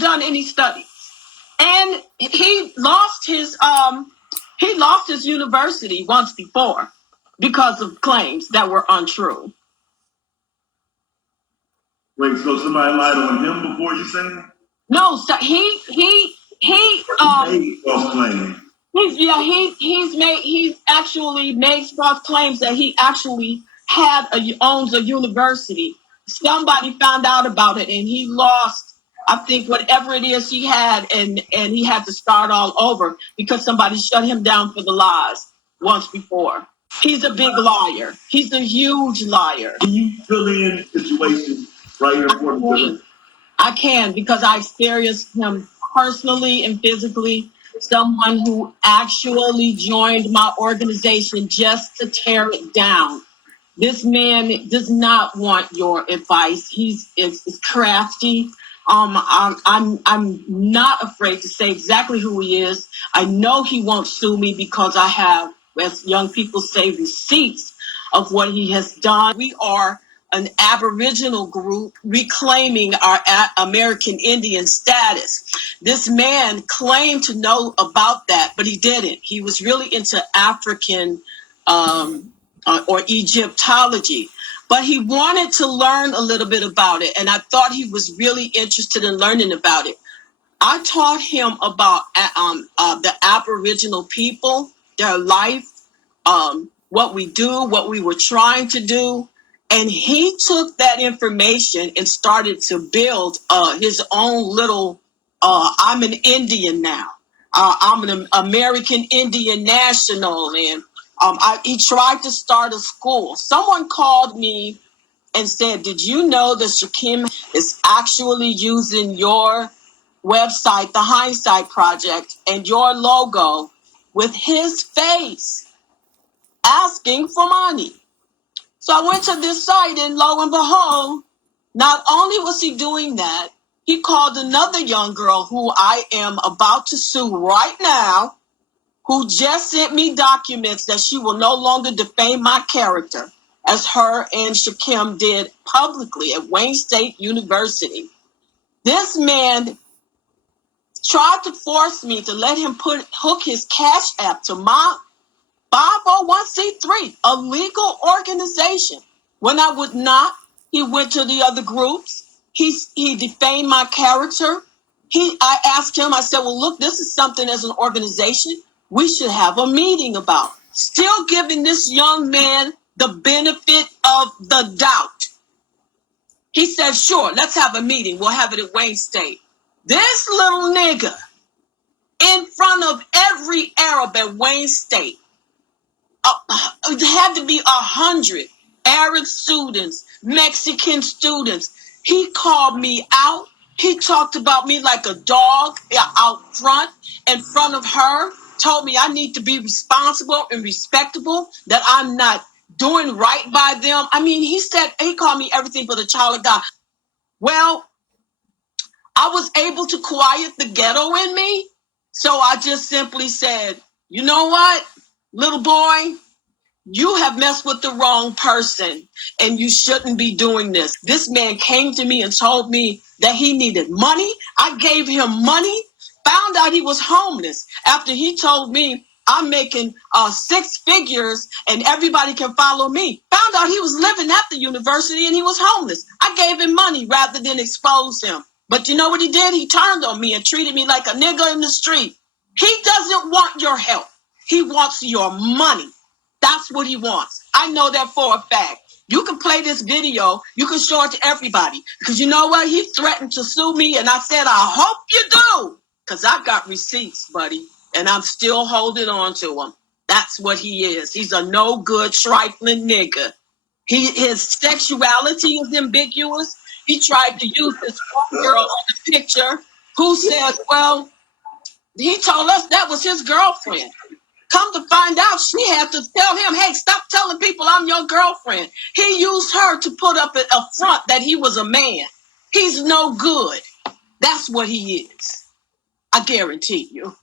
done any studies. And he lost his university once before because of claims that were untrue. Wait, so somebody lied on him before you saying? No, so he made false claims. He's actually made false claims that he actually owns a university. Somebody found out about it and he lost, I think, whatever it is he had, and he had to start all over because somebody shut him down for the lies once before. He's a big liar. He's a huge liar. Can you fill in situations right here for me? I can, because I experienced him personally and physically. Someone who actually joined my organization just to tear it down. This man does not want your advice. He's crafty. I'm not afraid to say exactly who he is. I know he won't sue me because I have, as young people say, receipts of what he has done. We are an Aboriginal group reclaiming our American Indian status. This man claimed to know about that, but he didn't. He was really into African or Egyptology, but he wanted to learn a little bit about it, and I thought he was really interested in learning about it. I taught him about the Aboriginal people, their life, what we do, what we were trying to do. And he took that information and started to build his own little, I'm an Indian now. I'm an American Indian national. And he tried to start a school. Someone called me and said, did you know that Shakim is actually using your website, the Hindsight Project, and your logo with his face asking for money? So I went to this site, and lo and behold, not only was he doing that, he called another young girl who I am about to sue right now, who just sent me documents that she will no longer defame my character, as her and Shakim did publicly at Wayne State University. This man tried to force me to let him hook his Cash App to my 501c3, a legal organization. When I would not, he went to the other groups. He defamed my character. I asked him, I said, well, look, this is something as an organization we should have a meeting about. Still giving this young man the benefit of the doubt. He said, sure, let's have a meeting. We'll have it at Wayne State. This little nigga, in front of every Arab at Wayne State, it had to be 100 Arab students, Mexican students. He called me out. He talked about me like a dog out front, in front of her, told me I need to be responsible and respectable, that I'm not doing right by them. I mean, he called me everything but a child of God. Well, I was able to quiet the ghetto in me. So I just simply said, you know what, little boy, you have messed with the wrong person and you shouldn't be doing this. This man came to me and told me that he needed money. I gave him money, found out he was homeless after he told me I'm making 6 figures and everybody can follow me. Found out he was living at the university and he was homeless. I gave him money rather than expose him. But you know what he did? He turned on me and treated me like a nigga in the street. He doesn't want your help. He wants your money. That's what he wants. I know that for a fact. You can play this video. You can show it to everybody. Because you know what? He threatened to sue me. And I said, I hope you do. Because I got receipts, buddy. And I'm still holding on to him. That's what he is. He's a no good, trifling nigga. His sexuality is ambiguous. He tried to use this one girl on the picture who says, well, he told us that was his girlfriend. Come to find out, she had to tell him, hey, stop telling people I'm your girlfriend. He used her to put up a front that he was a man. He's no good. That's what he is. I guarantee you.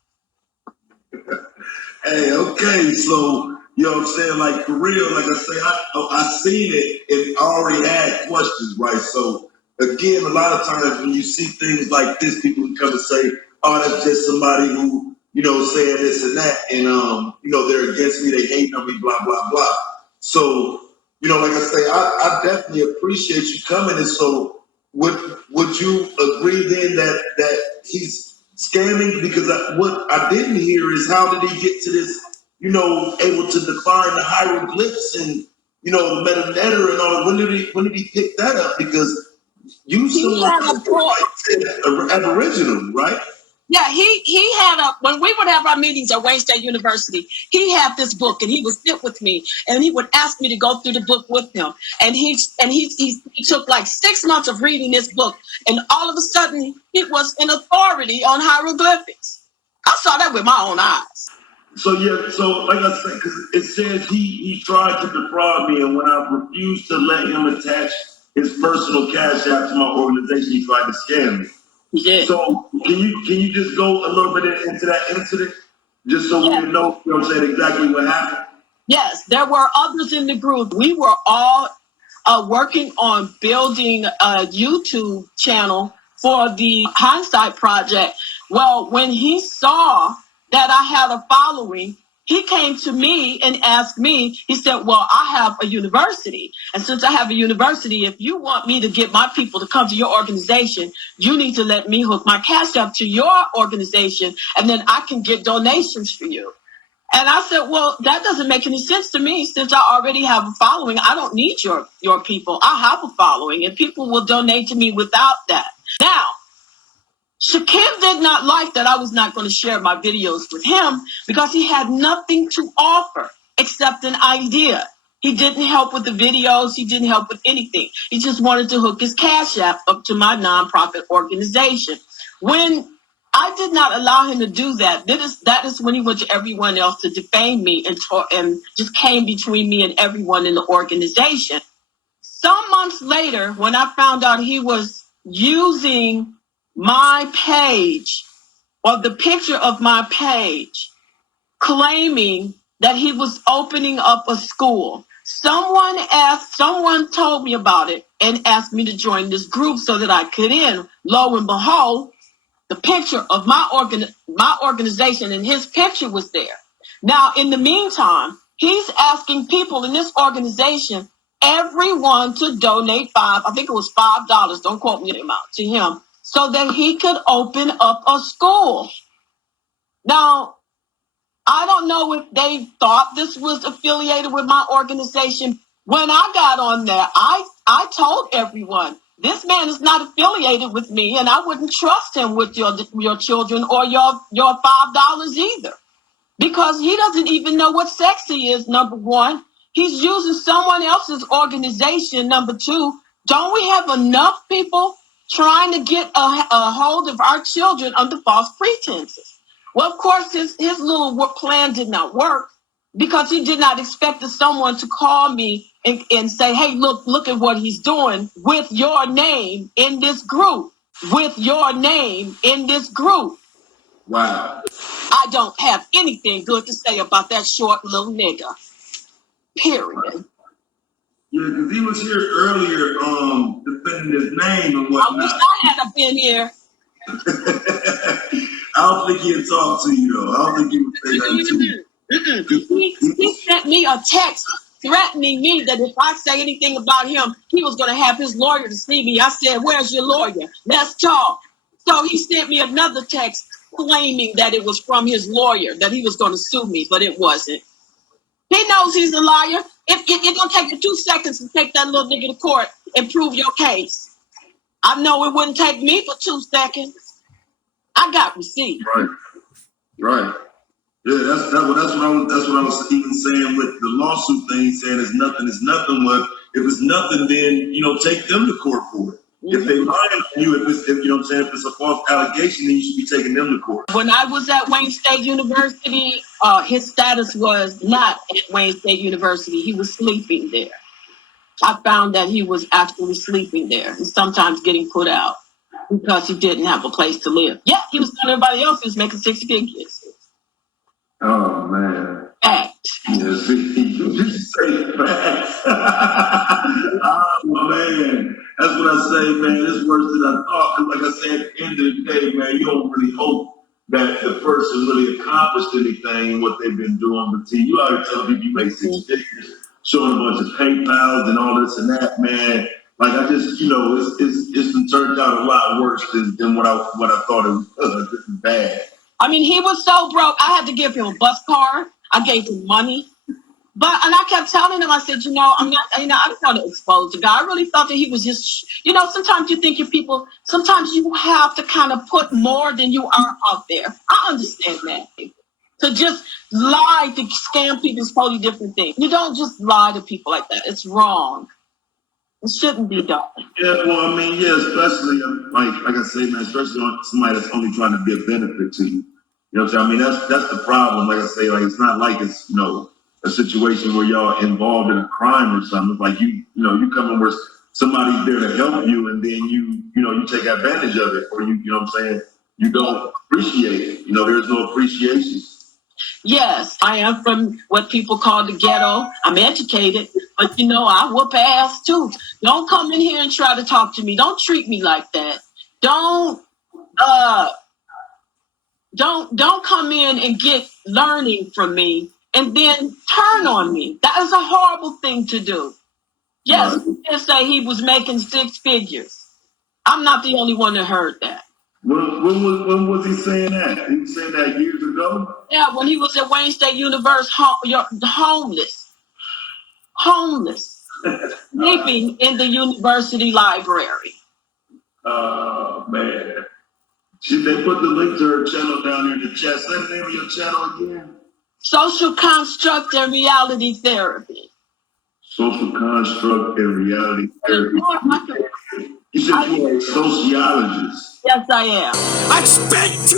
Hey, okay, so, you know what I'm saying? Like, for real, like I say, I seen it and already had questions, right? So again, a lot of times when you see things like this, people come and say, "Oh, that's just somebody who, saying this and that, and they're against me, they hate on me, blah blah blah." So, like I say, I definitely appreciate you coming. And so, would you agree then that he's scamming? Because what I didn't hear is how did he get to this, able to define the hieroglyphs and the metaletter and all. When did he pick that up? Because you someone Aboriginal, right? Yeah, he had when we would have our meetings at Wayne State University, he had this book and he would sit with me and he would ask me to go through the book with him. And he took like 6 months of reading this book, and all of a sudden he was an authority on hieroglyphics. I saw that with my own eyes. So like I said, because it says he tried to defraud me, and when I refused to let him attach his personal cash app to my organization, he tried to scam me. Yeah. So can you just go a little bit into that incident, just so we can know, exactly what happened? Yes, there were others in the group. We were all working on building a YouTube channel for the Hindsight Project. Well, when he saw that I had a following, he came to me and asked me, he said, well, I have a university. And since I have a university, if you want me to get my people to come to your organization, you need to let me hook my cash up to your organization, and then I can get donations for you. And I said, well, that doesn't make any sense to me since I already have a following. I don't need your people. I have a following and people will donate to me without that. Now, Shakim did not like that I was not going to share my videos with him because he had nothing to offer except an idea. He didn't help with the videos. He didn't help with anything. He just wanted to hook his cash app up to my nonprofit organization. When I did not allow him to do that, that is when he went to everyone else to defame me and just came between me and everyone in the organization. Some months later, when I found out he was using my page or the picture of my page, claiming that he was opening up a school, someone told me about it and asked me to join this group so that I could in. Lo and behold, the picture of my organization and his picture was there. Now, in the meantime, he's asking people in this organization, everyone to donate I think it was $5, don't quote me the amount, to him, so that he could open up a school. Now, I don't know if they thought this was affiliated with my organization. When I got on there, I told everyone, this man is not affiliated with me, and I wouldn't trust him with your children or your $5 either, because he doesn't even know what sex he is, number one. He's using someone else's organization, number two. Don't we have enough people trying to get a hold of our children under false pretenses? Well, of course, his little plan did not work because he did not expect someone to call me and say, hey, look at what he's doing with your name in this group, with your name in this group. Wow. I don't have anything good to say about that short little nigga. Period. Yeah, because he was here earlier, defending his name and whatnot. I wish I had been here. I don't think he'd talk to you, though. I don't think he would say that to you. He sent me a text threatening me that if I say anything about him, he was going to have his lawyer to see me. I said, where's your lawyer? Let's talk. So he sent me another text claiming that it was from his lawyer, that he was going to sue me, but it wasn't. He knows he's a liar. It's going to take you 2 seconds to take that little nigga to court and prove your case. I know it wouldn't take me for 2 seconds. I got receipts. Right. Yeah, that's what I was even saying with the lawsuit thing, saying it's nothing. But if it's nothing, then take them to court for it. Mm-hmm. If they lying on you, if it's a false allegation, then you should be taking them to court. When I was at Wayne State University, his status was not at Wayne State University. He was sleeping there. I found that he was actually sleeping there and sometimes getting put out because he didn't have a place to live. Yeah, he was telling everybody else he was making 6 figures. Oh, man. Fact. Yes, you say fact. Oh, man. That's what I say, man. It's worse than I thought. Cause like I said, at the end of the day, man, you don't really hope that the person really accomplished anything in what they've been doing. But see, you already tell people you make six figures, showing a bunch of PayPals and all this and that, man. Like I just, it's been turned out a lot worse than what I thought it was. This is bad. I mean, he was so broke. I had to give him a bus card. I gave him money. And I kept telling him, I said, I'm not, I didn't want to expose the guy. I really thought that he was just, sometimes you think sometimes you have to kind of put more than you are out there. I understand that. To just lie, to scam people is totally different thing. You don't just lie to people like that. It's wrong. It shouldn't be done. Yeah, well, I mean, yeah, especially like I say, man, especially on somebody that's only trying to be a benefit to you. You know what I'm saying? I mean, that's the problem. Like I say, like it's not like it's a situation where y'all involved in a crime or something. It's like you come in where somebody's there to help you, and then you take advantage of it, or you know what I'm saying? You don't appreciate it. There's no appreciation. Yes, I am from what people call the ghetto. I'm educated, but I whoop ass too. Don't come in here and try to talk to me. Don't treat me like that. Don't come in and get learning from me and then turn on me. That is a horrible thing to do. Yes, he did say he was making six figures. I'm not the only one that heard that. When was he saying that? He was saying that years ago? Yeah, when he was at Wayne State University, homeless, sleeping in the university library. Oh, man. They put the link to her channel down there in the chat. Say the name of your channel again. Social Construct and Reality Therapy. Social Construct and Reality Therapy. You said you are a sociologist. Yes, I am. I spent